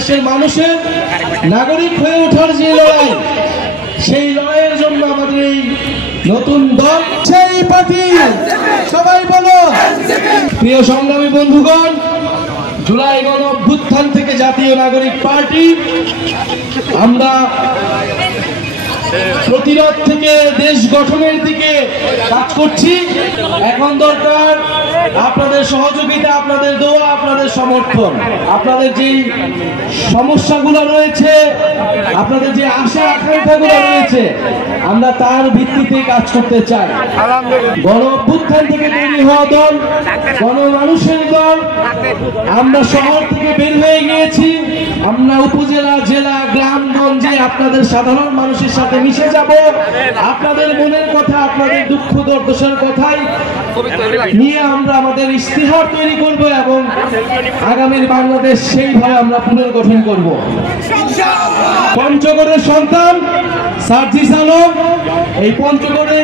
বাংলাদেশের মানুষের নাগরিক হয়ে ওঠার যে লড়াই, সেই লড়াইয়ের জন্য আমাদের এই নতুন দল, সেই পার্টি, সবাই বলো। প্রিয় সংগ্রামী বন্ধুগণ, জুলাই গণ অভ্যুত্থান থেকে জাতীয় নাগরিক পার্টি আমরা প্রতিরোধ থেকে দেশ গঠনের দিকে কাজ করছি। এখন দরকার আপনাদের সহযোগিতা, আপনাদের দোয়া, আপনাদের সমর্থন। আপনাদের যে সমস্যাগুলো রয়েছে, আপনাদের যে আশা আকাঙ্ক্ষাগুলো রয়েছে, আমরা তার ভিত্তিতে কাজ করতে চাই। গণ অভ্যুত্থান থেকে তৈরি হওয়া দল, গণমানুষের দল, আমরা শহর থেকে বের হয়ে গিয়েছি। আমরা উপজেলা, জেলা, গ্রামগঞ্জে আপনাদের সাধারণ মানুষের সাথে মিশে যাব। আপনাদের মনের কথা, আপনাদের দুঃখ দুর্দশার কথাই নিয়ে আমরা আমাদের ইস্তিহার তৈরি করব এবং আগামীর বাংলাদেশ সেইভাবে আমরা পুনর্গঠন করব। পঞ্চগড়ের সন্তান সার্জিস আলম, এই পঞ্চগড়ে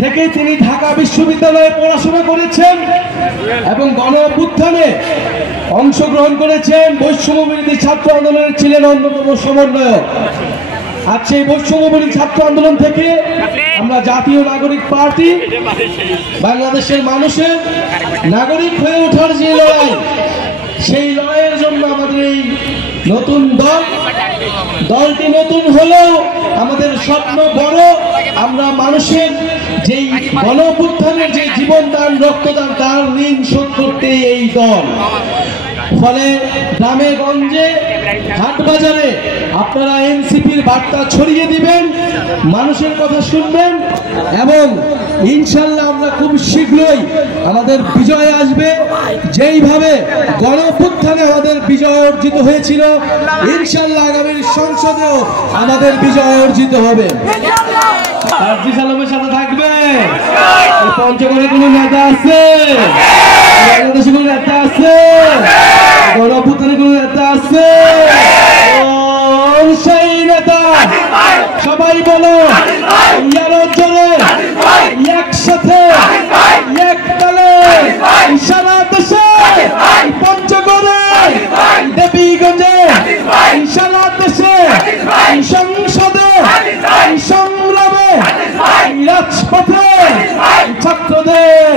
থেকে তিনি ঢাকা বিশ্ববিদ্যালয়ে পড়াশোনা করেছেন এবং গণ অভ্যুত্থানে অংশগ্রহণ করেছেন। বৈষম্য বিরোধী ছাত্র আন্দোলনের ছিলেন অন্যতম সমন্বয়ক। আর সেই বৈষম্য বিরোধী ছাত্র আন্দোলন থেকে আমরা জাতীয় নাগরিক পার্টি, বাংলাদেশের মানুষের নাগরিক হয়ে ওঠার যে লড়াই, সেই লড়াইয়ের জন্য আমাদের এই নতুন দল। দলটি নতুন হলেও আমাদের স্বপ্ন বড়। আমরা মানুষের যেই গণ অভ্যুত্থানের যে জীবনদান, রক্তদান, তার ঋণ শোধ করতে এই দল। ফলে গ্রামে গঞ্জে, হাট বাজারে আপনারা এনসিপির বার্তা ছড়িয়ে দিবেন, মানুষের কথা শুনবেন এবং ইনশাল্লাহ আমরা খুব শীঘ্রই আমাদের বিজয় আসবে। যেইভাবে গণ অভ্যুত্থানে আমাদের বিজয় অর্জিত হয়েছিল, ইনশাল্লাহ আগামীর সংসদেও আমাদের বিজয় অর্জিত হবে। সার্জিস আলমের সাথে থাকবে। পঞ্চগড়ে কোনো নেতা আছে? বাংলাদেশে কোনো নেতা আছে? গণ অভ্যুত্থানে কোনো নেতা আছে? সেই নেতা সবাই বলো, একসাথে একতালে সারা দেশে, পঞ্চগড়ে, দেবীগঞ্জে, সারা দেশে, সংসদে, সংগ্রামে, রাজপথে ছাত্রদের